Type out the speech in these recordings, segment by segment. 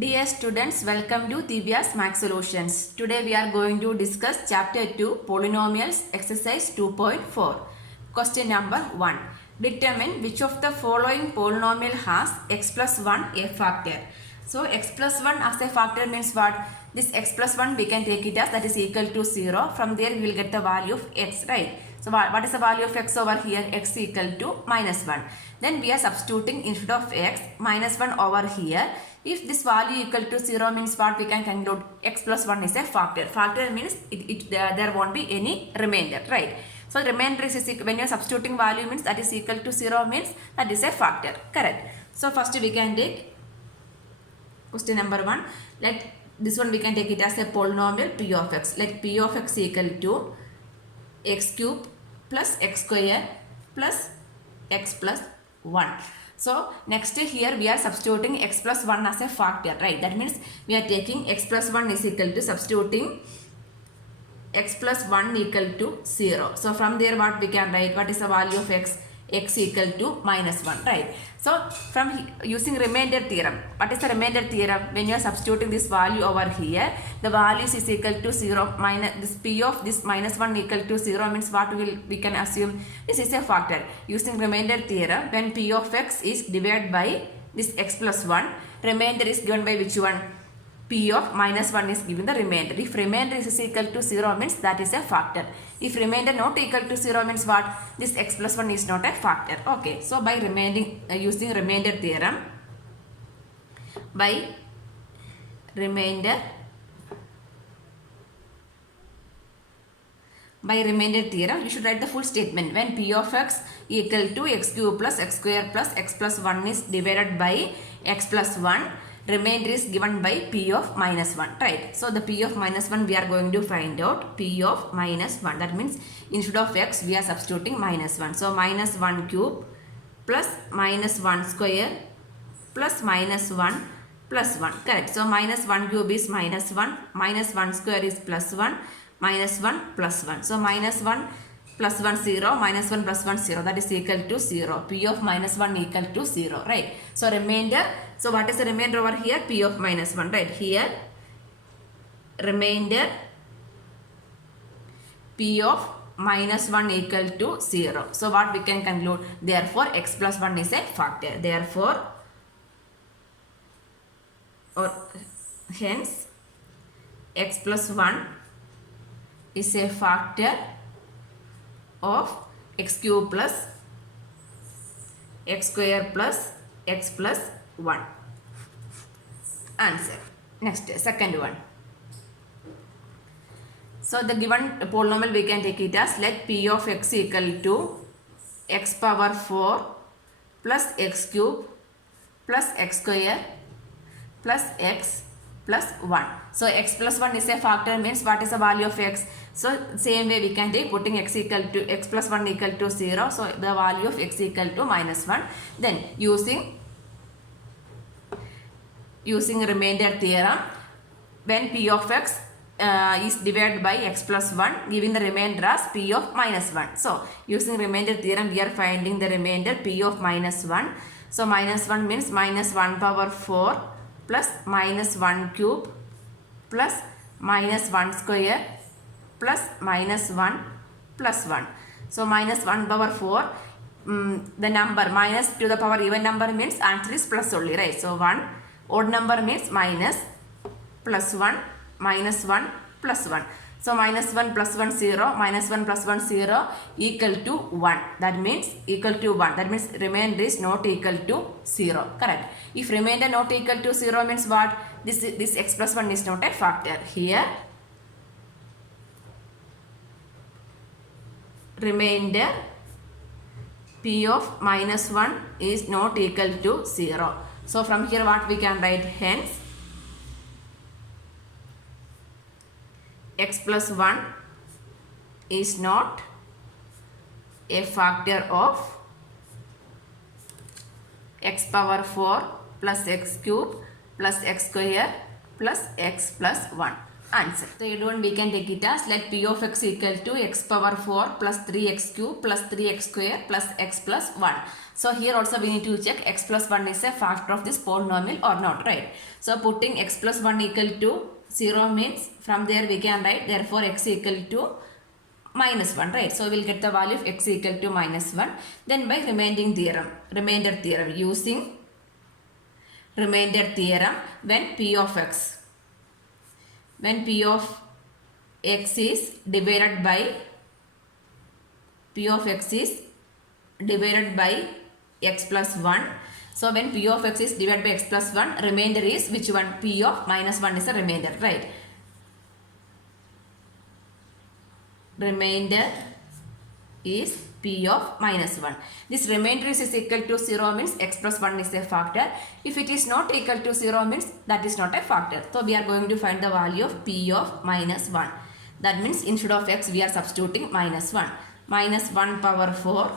Dear students, welcome to Divya's Max Solutions. Today we are going to discuss Chapter 2, Polynomials Exercise 2.4. Question number 1. Determine which of the following polynomial has x plus 1 a factor. So x plus 1 as a factor means what? This x plus 1 we can take it as that is equal to 0. From there we will get the value of x, right? So what is the value of x over here? X equal to minus 1. Then we are substituting instead of x minus 1 over here. If this value equal to 0 means what, we can conclude x plus 1 is a factor. Factor means there won't be any remainder, right? So remainder is when you are substituting value means that is equal to 0 means that is a factor, correct? So first we can take question number 1. Let this one we can take it as a polynomial p of x. Let p of x equal to x cube plus x square plus x plus 1. So next here we are substituting x plus 1 as a factor, right? That means we are taking x plus 1 is equal to substituting x plus 1 equal to 0. So from there what we can write? What is the value of x? X equal to minus 1, right? So from using remainder theorem, what is the remainder theorem? When you are substituting this value over here, the values is equal to 0 minus this p of this minus 1 equal to 0 means what we can assume this is a factor. Using remainder theorem, when p of x is divided by this x plus 1, remainder is given by which one? P of minus 1 is given the remainder. If remainder is equal to 0 means that is a factor. If remainder not equal to 0 means what? This x plus 1 is not a factor. Okay. So by using remainder theorem, by remainder theorem, you should write the full statement. When p of x equal to x cube plus x square plus x plus 1 is divided by x plus 1, remainder is given by p of minus 1, right? So the p of minus 1 we are going to find out p of minus 1. That means instead of x we are substituting minus 1. So minus 1 cube plus minus 1 square plus minus 1 plus 1, correct? So minus 1 cube is minus 1, minus 1 square is plus 1, minus 1 plus 1. So minus 1 plus 1 0, minus 1 plus 1 0, that is equal to 0. P of minus 1 equal to 0, right? So remainder, so what is the remainder over here? P of minus 1, right? Here remainder P of minus 1 equal to 0. So what we can conclude? Therefore x plus 1 is a factor. Therefore, or hence x plus 1 is a factor of x cube plus x square plus x plus 1. Answer. Next, second one. So the given polynomial we can take it as, let p of x equal to x power 4 plus x cube plus x square plus x plus 1. So x plus 1 is a factor means what is the value of x? So same way we can take putting x equal to x plus 1 equal to 0. So the value of x equal to minus 1. Then using remainder theorem, when p of x is divided by x plus 1, giving the remainder as p of minus 1. So using remainder theorem we are finding the remainder p of minus 1. So minus 1 means minus 1 power 4 plus minus 1 cube plus minus 1 square plus minus 1 plus 1. So minus 1 power 4, the number minus to the power even number means answer is plus only, right? So 1, odd number means minus, plus 1, minus 1 plus 1. So minus 1 plus 1 0, minus 1 plus 1 0 equal to 1. That means equal to 1. That means remainder is not equal to 0. Correct. If remainder not equal to 0 means what? This x plus 1 is not a factor. Here remainder p of minus 1 is not equal to 0. So from here what we can write? Hence x plus 1 is not a factor of x power 4 plus x cube plus x square plus x plus 1. answer. So third one we can take it as let p of x equal to x power 4 plus 3x cube plus 3x square plus x plus 1. So here also we need to check x plus 1 is a factor of this polynomial or not, right? So putting x plus 1 equal to 0 means from there we can write therefore x equal to minus 1, right? So we will get the value of x equal to minus 1. Then by remainder theorem using remainder theorem when p of x is divided by x plus 1. So when p of x is divided by x plus 1, remainder is which one? P of minus 1 is a remainder, right? Remainder is p of minus 1. This remainder is equal to 0 means x plus 1 is a factor. If it is not equal to 0 means that is not a factor. So we are going to find the value of p of minus 1. That means instead of x we are substituting minus 1. Minus 1 power 4,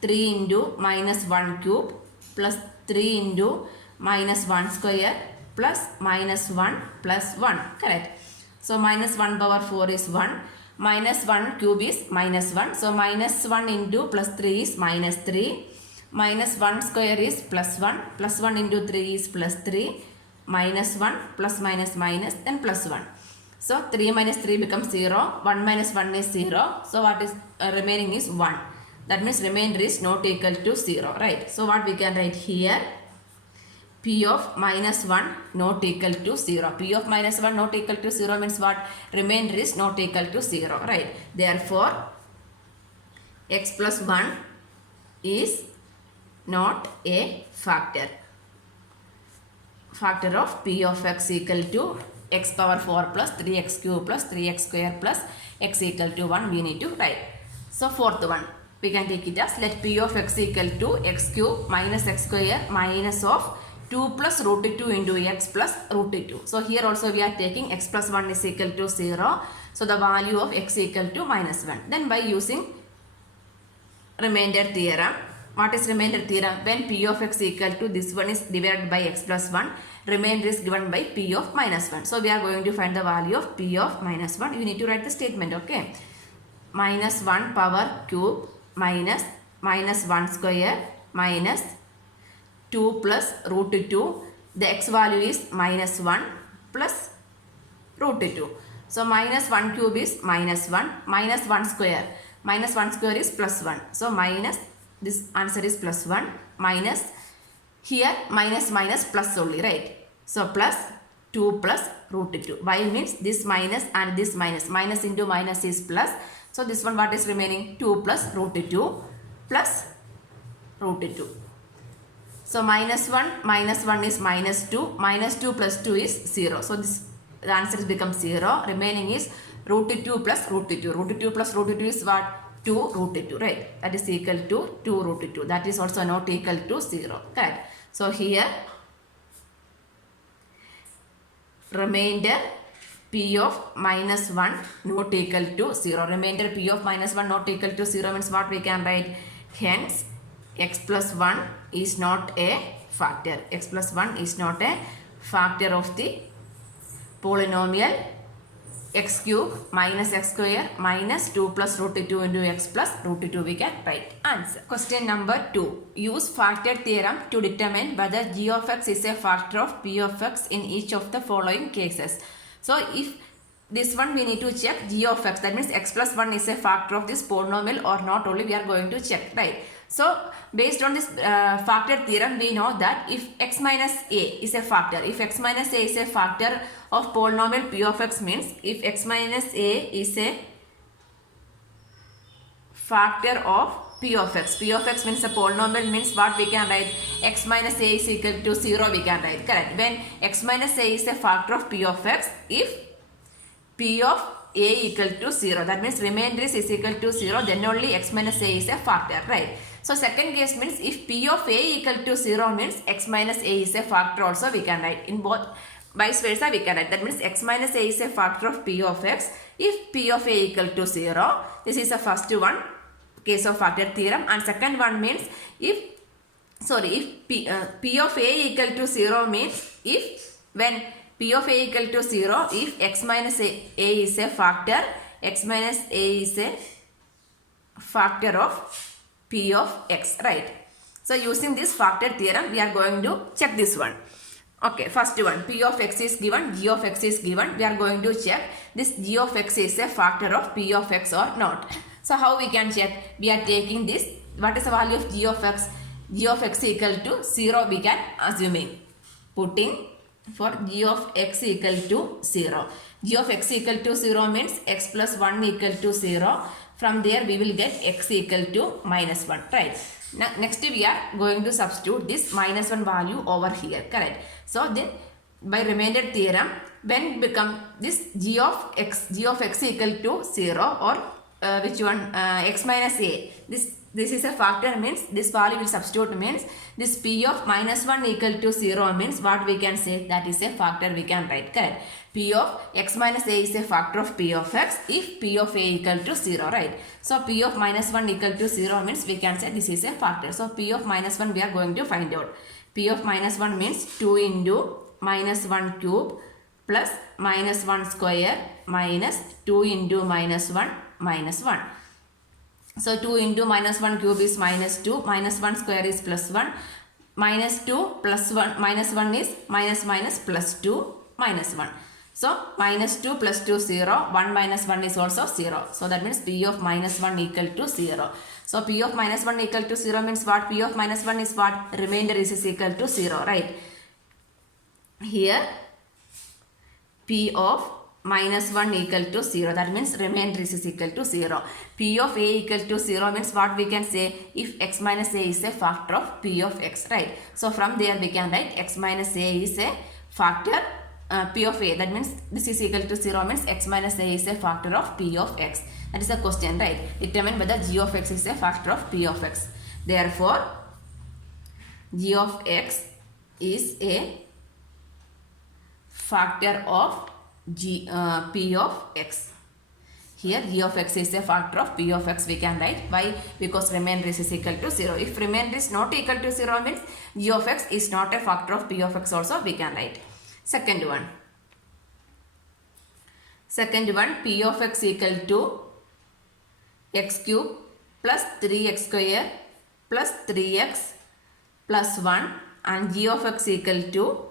3 into minus 1 cube plus 3 into minus 1 square plus minus 1 plus 1. Correct. So minus 1 power 4 is 1. Minus 1 cube is minus 1. So minus 1 into plus 3 is minus 3. Minus 1 square is plus 1. Plus 1 into 3 is plus 3. Minus 1 plus minus minus then plus 1. So 3 minus 3 becomes 0. 1 minus 1 is 0. So what is remaining is 1. That means remainder is not equal to 0, right? So what we can write here? P of minus 1 not equal to 0. P of minus 1 not equal to 0 means what? Remainder is not equal to 0, right? Therefore, x plus 1 is not a factor. Factor of p of x equal to x power 4 plus 3x cube plus 3x square plus x equal to 1 we need to write. So fourth one, we can take it as let p of x equal to x cube minus x square minus of 2 plus root 2 into x plus root 2. So here also we are taking x plus 1 is equal to 0. So the value of x equal to minus 1. Then by using remainder theorem. What is remainder theorem? When p of x equal to this one is divided by x plus 1, remainder is given by p of minus 1. So we are going to find the value of p of minus 1. You need to write the statement, okay? Minus 1 power cube minus 1 square minus 2 plus root 2. The x value is minus 1 plus root 2. So minus 1 cube is minus 1 minus 1 square. Minus 1 square is plus 1. So minus, this answer is plus 1 minus, here minus minus plus only, right? So plus 2 plus root 2. Why means this minus and this minus. Minus into minus is plus. So this one what is remaining? 2 plus root 2 plus root 2. So minus 1 is minus 2. Minus 2 plus 2 is 0. So this the answer becomes 0. Remaining is root 2 plus root 2. Root 2 plus root 2 is what? 2 root 2, right? That is equal to 2 root 2. That is also not equal to 0. Correct. So here remainder p of minus 1 not equal to 0. Remainder p of minus 1 not equal to 0 means what we can write? Hence x plus 1 is not a factor. X plus 1 is not a factor of the polynomial x cube minus x square minus 2 plus root 2 into x plus root 2 we can write. Answer. Question number 2. Use factor theorem to determine whether g of x is a factor of p of x in each of the following cases. So if this one we need to check g of x, that means x plus 1 is a factor of this polynomial or not only we are going to check, right? So based on this factor theorem we know that if x minus a is a factor, if x minus a is a factor of polynomial p of x means if x minus a is a factor of p of x. P of x means a polynomial means what we can write? X minus a is equal to 0 we can write. Correct. When x minus a is a factor of p of x, if p of a equal to 0, that means remainder is equal to 0, then only x minus a is a factor, right? So second case means if p of a equal to 0 means x minus a is a factor also we can write. In both vice versa we can write. That means x minus a is a factor of p of x if p of a equal to 0. This is the first one, case of factor theorem. And second one means if p of a equal to 0 means if when P of A equal to 0 if x minus a is a factor, x minus a is a factor of P of x, right? So using this factor theorem, we are going to check this one. Okay, first one, P of x is given, G of x is given. We are going to check this G of x is a factor of P of x or not. So how we can check? We are taking this, what is the value of G of x? G of x equal to 0 we can assuming. Putting for G of x equal to 0. G of x equal to 0 means x plus 1 equal to 0. From there we will get x equal to minus 1, right? Now, next we are going to substitute this minus 1 value over here, correct? So then by remainder theorem, when become this g of x equal to 0 or which one x minus a, this is a factor means this value will substitute means this p of minus 1 equal to 0 means what we can say, that is a factor we can write, correct? P of x minus a is a factor of P of x if P of a equal to 0, right? So P of minus 1 equal to 0 means we can say this is a factor. So P of minus 1 we are going to find out. P of minus 1 means 2 into minus 1 cube plus minus 1 square minus 2 into minus 1 minus 1. So 2 into minus 1 cube is minus 2, minus 1 square is plus 1, minus 2 plus 1, minus 1 is minus minus plus 2 minus 1. So minus 2 plus 2 0, 1 minus 1 is also 0. So that means P of minus 1 equal to 0. So P of minus 1 equal to 0 means what? P of minus 1 is what? Remainder is equal to 0, right? Here P of minus 1 equal to 0, that means remainder is equal to 0. P of a equal to 0 means what we can say, if x minus a is a factor of P of x, right? So from there we can write x minus a is a factor P of a, that means this is equal to 0 means x minus a is a factor of P of x. That is the question, right? Determine whether g of x is a factor of P of x. Therefore g of x is a factor of P of x. Here g of x is a factor of P of x we can write. Why? Because remainder is equal to 0. If remainder is not equal to 0 means g of x is not a factor of P of x also we can write. Second one, P of x equal to x cube plus 3x square plus 3x plus 1 and g of x equal to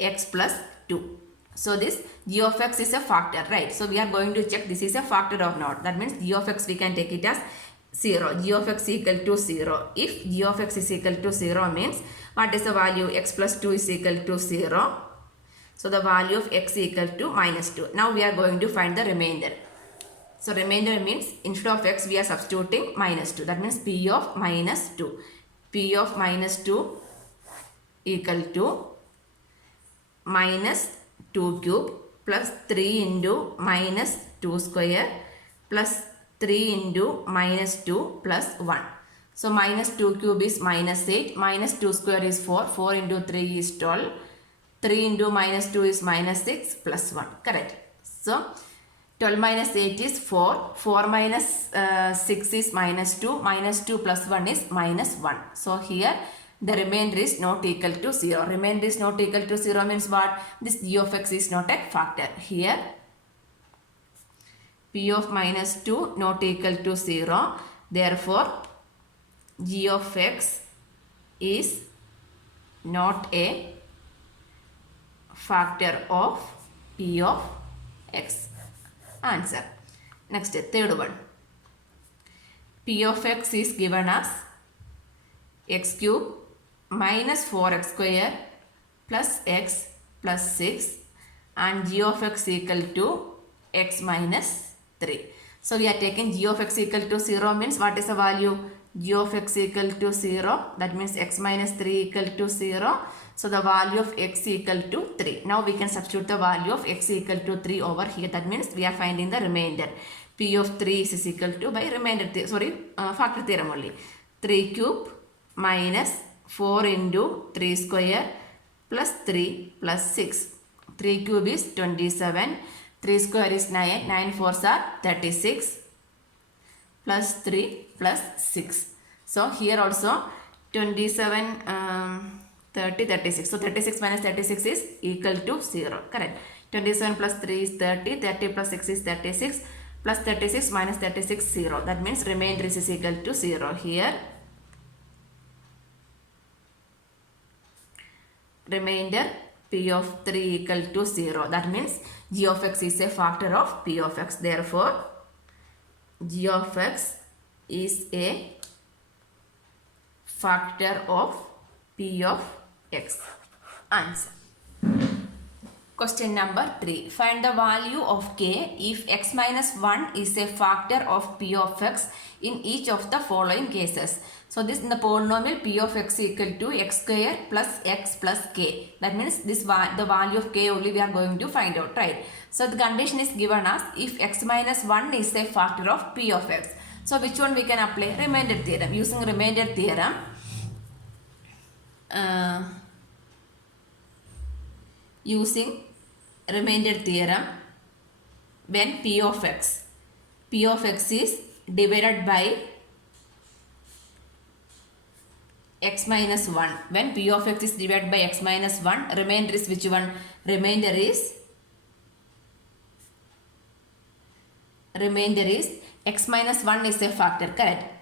x plus 2. So this g of x is a factor, right? So we are going to check this is a factor or not. That means g of x we can take it as 0. G of x equal to 0. If g of x is equal to 0 means what is the value? X plus 2 is equal to 0. So the value of x equal to minus 2. Now we are going to find the remainder. So remainder means instead of x we are substituting minus 2. That means P of minus 2. P of minus 2 equal to minus 2 cube plus 3 into minus 2 square plus 3 into minus 2 plus 1. So minus 2 cube is minus 8, minus 2 square is 4, 4 into 3 is 12, 3 into minus 2 is minus 6 plus 1, correct? So 12 minus 8 is 4, 4 minus 6 is minus 2, minus 2 plus 1 is minus 1. So here the remainder is not equal to 0. Remainder is not equal to 0 means what? This g of x is not a factor. Here P of minus 2 not equal to 0. Therefore g of x is not a factor of P of x. Answer. Next, third one. P of x is given as x cube minus 4x square plus x plus 6 and g of x equal to x minus 3. So we are taking g of x equal to 0 means what is the value? G of x equal to 0, that means x minus 3 equal to 0. So the value of x equal to 3. Now we can substitute the value of x equal to 3 over here. That means we are finding the remainder. P of 3 is equal to, by remainder, factor theorem only, 3 cube minus 4 into 3 square plus 3 plus 6. 3 cube is 27, 3 square is 9, 9 fours are 36 plus 3 plus 6. So here also 27 30, 36. So 36 minus 36 is equal to 0. Correct. 27 plus 3 is 30. 30 plus 6 is 36. Plus 36 minus 36, 0. That means remainder is equal to 0. Here, remainder P of 3 equal to 0. That means G of x is a factor of P of x. Therefore, G of x is a factor of P of x. Answer. Question number 3. Find the value of k if x minus 1 is a factor of P of x in each of the following cases. So this in the polynomial P of x equal to x square plus x plus k. That means this the value of k only we are going to find out, right? So the condition is given as if x minus 1 is a factor of P of x. So which one we can apply? Remainder theorem. Using remainder theorem, when P of x is divided by x minus 1. When P of x is divided by x minus 1, remainder is which one? Remainder is x minus 1 is a factor, correct?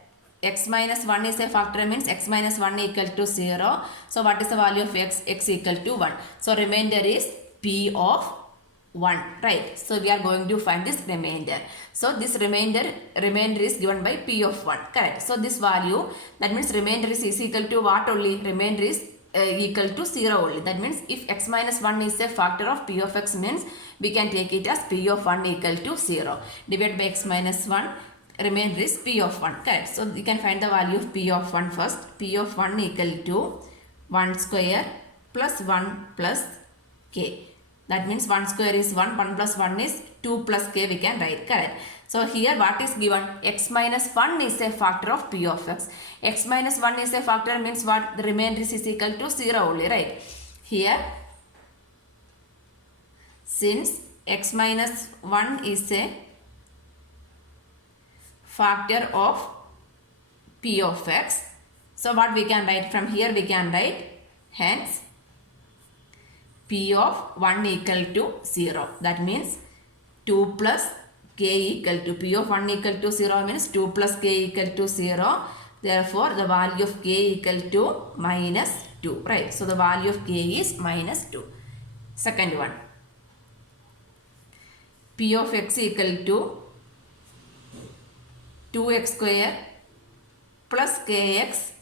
X minus 1 is a factor means x minus 1 equal to 0. So what is the value of x? X equal to 1. So remainder is P of 1, right? So we are going to find this remainder. So this remainder is given by P of 1, correct? So this value, that means remainder is equal to what only? Remainder is equal to 0 only. That means if x minus 1 is a factor of P of x means we can take it as P of 1 equal to 0. Divided by x minus 1, remainder is P of 1, correct? So we can find the value of P of 1 first. P of 1 equal to 1 square plus 1 plus k. That means 1 square is 1, 1 plus 1 is 2 plus k we can write, correct? So here what is given? X minus 1 is a factor of P of x. X minus 1 is a factor means what? The remainder is equal to 0 only, right? Here, since x minus 1 is a factor of P of x, so what we can write? From here we can write, hence P of 1 equal to 0. That means 2 plus k equal to P of 1 equal to 0 means 2 plus k equal to 0. Therefore, the value of k equal to minus 2, right? So the value of k is minus 2. Second one, P of x equal to 2x square plus kx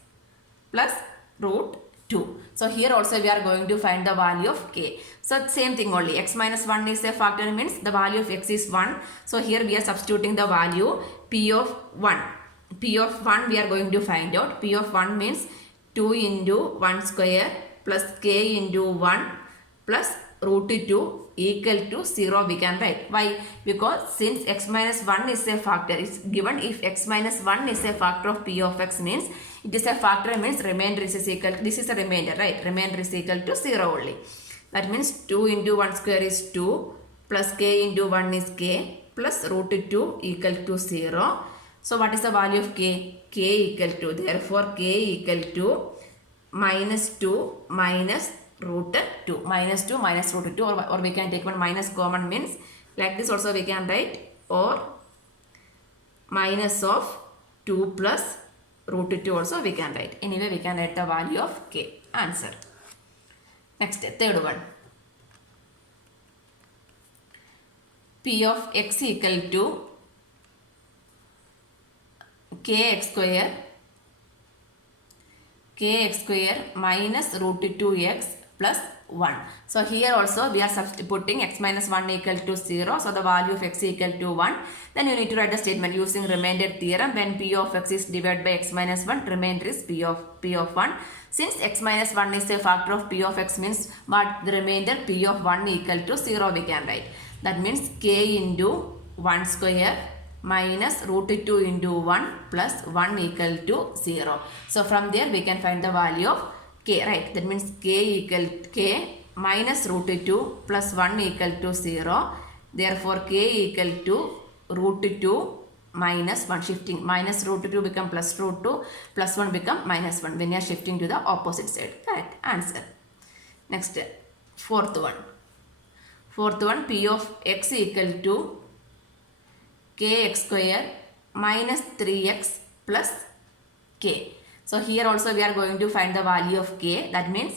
plus root 2. So here also we are going to find the value of k. So same thing only, x minus 1 is a factor means the value of x is 1. So here we are substituting the value P of 1. P of 1 we are going to find out. P of 1 means 2 into 1 square plus k into 1 plus root 2 equal to 0 we can write. Why? Because since x minus 1 is a factor, it's given if x minus 1 is a factor of P of x means it is a factor means remainder is equal, this is a remainder, right? Remainder is equal to 0 only. That means 2 into 1 square is 2 plus k into 1 is k plus root 2 equal to 0. So what is the value of k? K equal to, therefore k equal to minus 2 minus root 2. Minus 2 minus root 2 or we can take one minus common means like this also we can write, or minus of 2 plus root 2 also we can write. Anyway we can write the value of k. Answer. Next, third one. P of x equal to kx square minus root 2x plus 1. So here also we are substituting x minus 1 equal to 0. So the value of x equal to 1. Then you need to write the statement using remainder theorem. When P of x is divided by x minus 1, remainder is P of 1. Since x minus 1 is a factor of P of x means what? The remainder P of 1 equal to 0 we can write. That means k into 1 square minus root 2 into 1 plus 1 equal to 0. So from there we can find the value of k, right? That means k minus root 2 plus 1 equal to 0. Therefore k equal to root 2 minus 1, shifting minus root 2 become plus root 2, plus 1 become minus 1 when you are shifting to the opposite side. Correct answer. Next, fourth one, p of x equal to kx square minus 3x plus k. So here also we are going to find the value of k. That means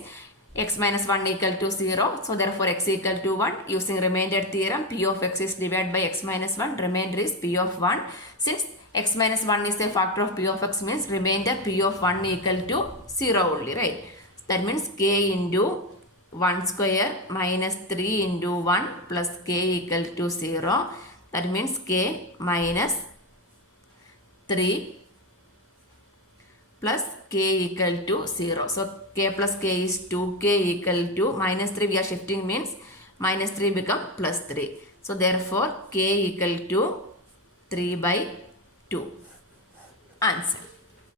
x minus 1 equal to 0. So therefore x equal to 1. Using remainder theorem, p of x is divided by x minus 1. Remainder is p of 1. Since x minus 1 is a factor of p of x, means remainder p of 1 equal to 0 only, right? That means k into 1 square minus 3 into 1 plus k equal to 0. That means k minus 3 plus k equal to 0. So k plus k is 2k equal to minus 3 we are shifting, means minus 3 become plus 3. So therefore k equal to 3 by 2. Answer.